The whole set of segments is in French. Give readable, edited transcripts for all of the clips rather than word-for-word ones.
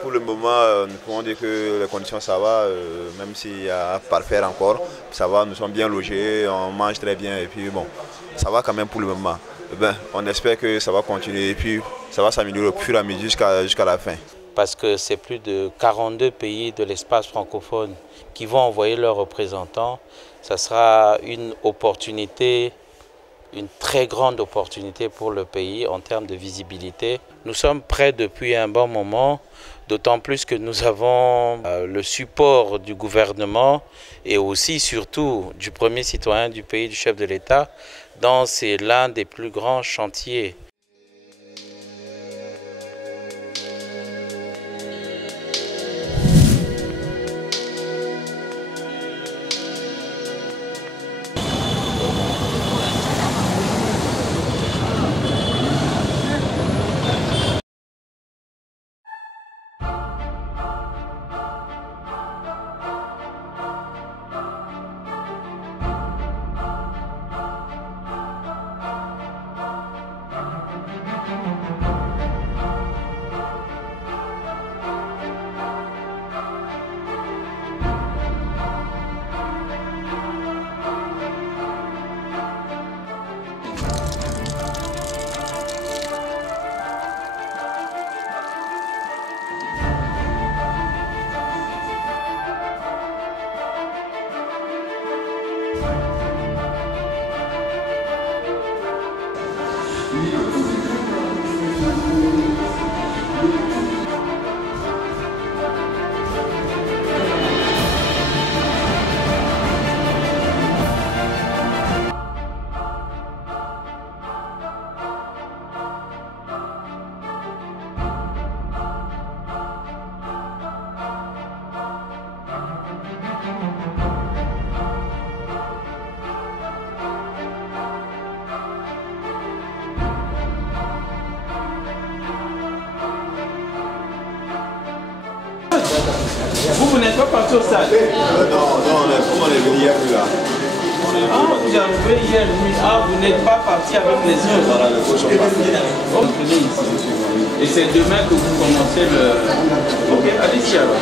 Pour le moment, nous pouvons dire que les conditions ça va, même s'il y a à parfaire encore, ça va, nous sommes bien logés, on mange très bien et puis bon, ça va quand même pour le moment. On espère que ça va continuer et puis ça va s'améliorer au fur et à mesure jusqu'à la fin. Parce que c'est plus de 42 pays de l'espace francophone qui vont envoyer leurs représentants. Ça sera une opportunité, une très grande opportunité pour le pays en termes de visibilité. Nous sommes prêts depuis un bon moment, d'autant plus que nous avons le support du gouvernement et aussi surtout du premier citoyen du pays, du chef de l'État, dans c'est l'un des plus grands chantiers. Vous n'êtes pas parti au stade? Non, on est venu hier là. Vous arrivez hier nuit. Vous n'êtes pas parti avec les autres. Voilà, le coach est parti. Venez ici. Et c'est demain que vous commencez le... Ok, allez-y alors.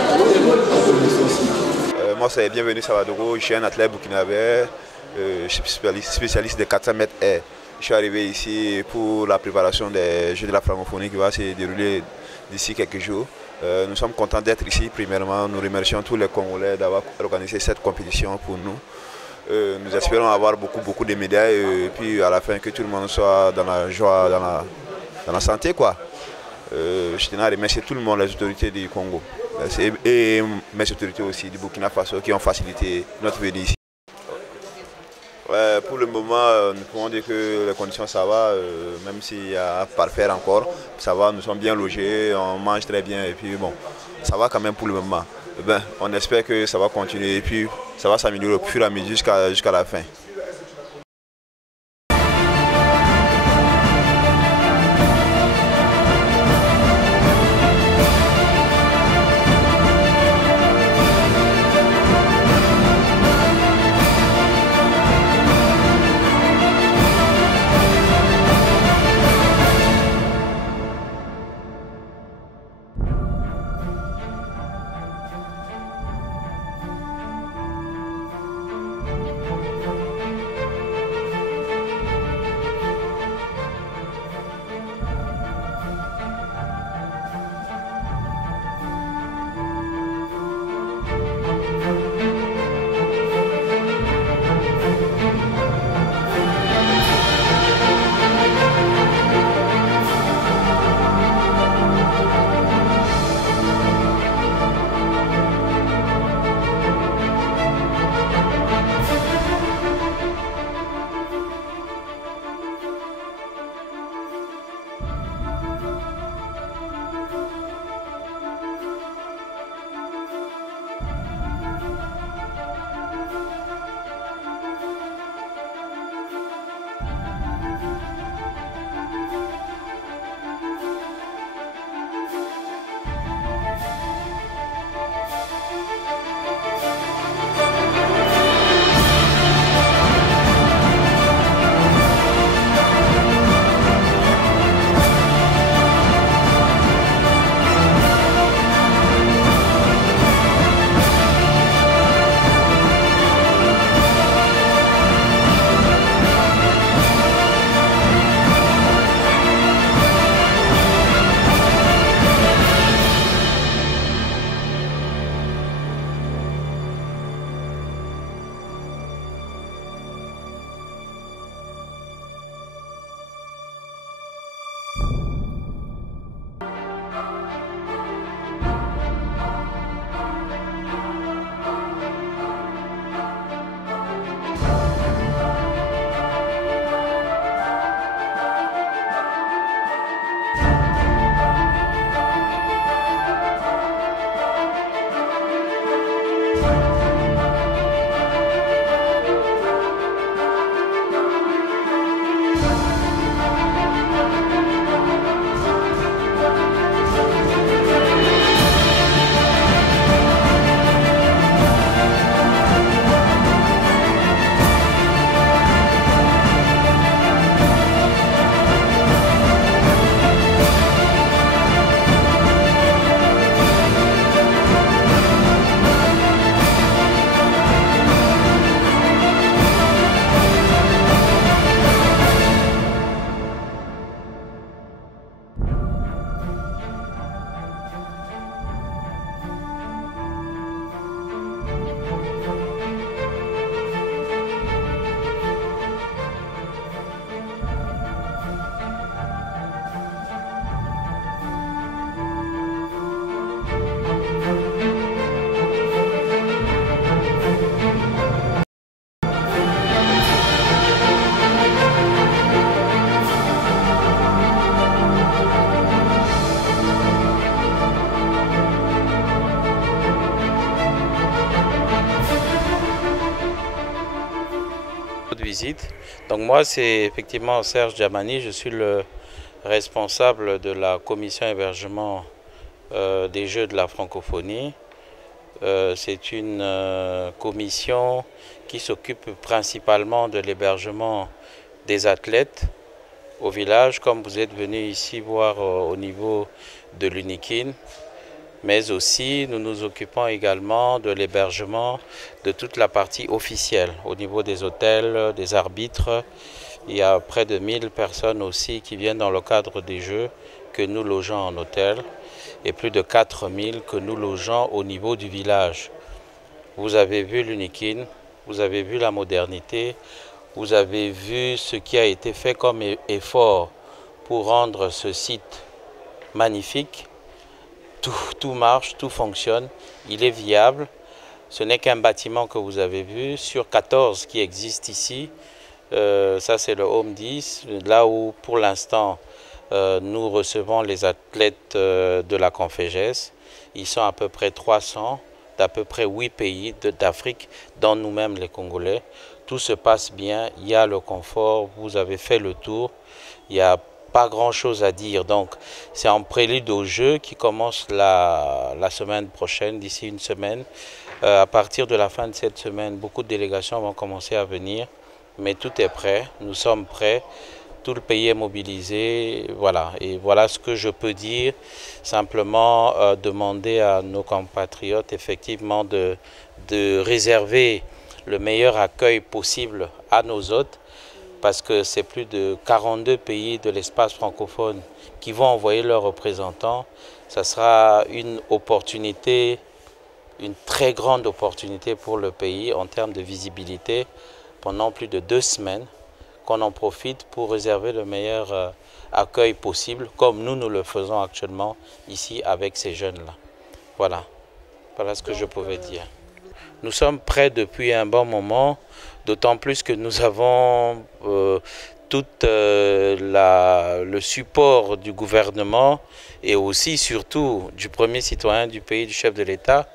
Moi, c'est Bienvenue Savadogo. Je suis un athlète burkinabé, je suis spécialiste des 400 mètres air. Je suis arrivé ici pour la préparation des Jeux de la francophonie qui va se dérouler d'ici quelques jours. Nous sommes contents d'être ici. Premièrement, nous remercions tous les Congolais d'avoir organisé cette compétition pour nous. Nous espérons avoir beaucoup de médailles et puis à la fin que tout le monde soit dans la joie, dans la santé, quoi. Je tenais à remercier tout le monde, les autorités du Congo et mes autorités aussi du Burkina Faso qui ont facilité notre venue ici. Pour le moment, nous pouvons dire que les conditions ça va, même s'il y a à parfaire encore, ça va, nous sommes bien logés, on mange très bien et puis bon, ça va quand même pour le moment. On espère que ça va continuer et puis ça va s'améliorer au fur et à mesure jusqu'à la fin. visite. Donc moi, c'est effectivement Serge Djamani, je suis le responsable de la commission hébergement des Jeux de la francophonie. C'est une commission qui s'occupe principalement de l'hébergement des athlètes au village, comme vous êtes venu ici voir au niveau de l'UNIKIN. Mais aussi, nous nous occupons également de l'hébergement de toute la partie officielle, au niveau des hôtels, des arbitres. Il y a près de 1000 personnes aussi qui viennent dans le cadre des Jeux que nous logeons en hôtel et plus de 4000 que nous logeons au niveau du village. Vous avez vu l'UNIKIN, vous avez vu la modernité, vous avez vu ce qui a été fait comme effort pour rendre ce site magnifique. Tout marche, tout fonctionne, il est viable. Ce n'est qu'un bâtiment que vous avez vu sur 14 qui existent ici. Ça, c'est le Home 10, là où pour l'instant nous recevons les athlètes de la Conféges. Ils sont à peu près 300 d'à peu près 8 pays d'Afrique, dont nous-mêmes les Congolais. Tout se passe bien, il y a le confort, vous avez fait le tour, il y a pas grand-chose à dire. Donc, c'est en prélude au jeu qui commence la semaine prochaine, d'ici une semaine. À partir de la fin de cette semaine, beaucoup de délégations vont commencer à venir. Mais tout est prêt, nous sommes prêts. Tout le pays est mobilisé. Voilà. Et voilà ce que je peux dire. Simplement demander à nos compatriotes effectivement de réserver le meilleur accueil possible à nos hôtes, parce que c'est plus de 42 pays de l'espace francophone qui vont envoyer leurs représentants. Ça sera une opportunité, une très grande opportunité pour le pays en termes de visibilité pendant plus de 2 semaines, qu'on en profite pour réserver le meilleur accueil possible, comme nous le faisons actuellement ici avec ces jeunes-là. Voilà ce que je pouvais dire. Nous sommes prêts depuis un bon moment, d'autant plus que nous avons tout le support du gouvernement et aussi surtout du premier citoyen du pays, du chef de l'État,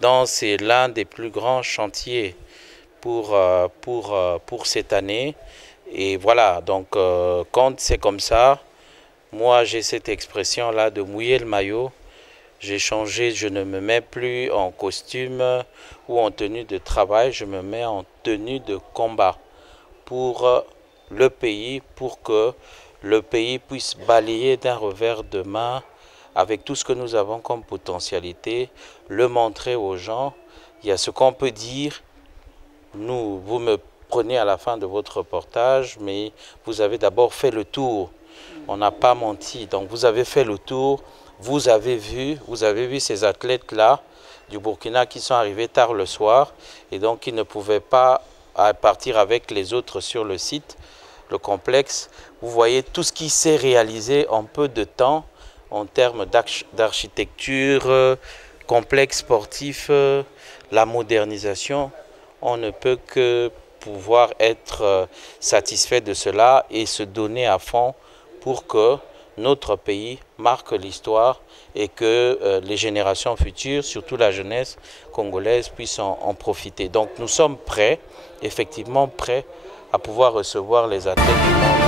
dans c'est l'un des plus grands chantiers pour cette année. Et voilà, donc quand c'est comme ça, moi j'ai cette expression-là de mouiller le maillot. J'ai changé, je ne me mets plus en costume ou en tenue de travail, je me mets en tenue de combat pour le pays, pour que le pays puisse balayer d'un revers de main avec tout ce que nous avons comme potentialité, le montrer aux gens. Il y a ce qu'on peut dire, vous me prenez à la fin de votre reportage, mais vous avez d'abord fait le tour. On n'a pas menti, donc vous avez fait le tour. Vous avez vu ces athlètes-là du Burkina qui sont arrivés tard le soir et donc qui ne pouvaient pas partir avec les autres sur le site, le complexe. Vous voyez tout ce qui s'est réalisé en peu de temps en termes d'architecture, complexe sportif, la modernisation. On ne peut que pouvoir être satisfait de cela et se donner à fond pour que notre pays marque l'histoire et que les générations futures, surtout la jeunesse congolaise, puissent en profiter. Donc nous sommes prêts, effectivement prêts à pouvoir recevoir les athlètes du monde.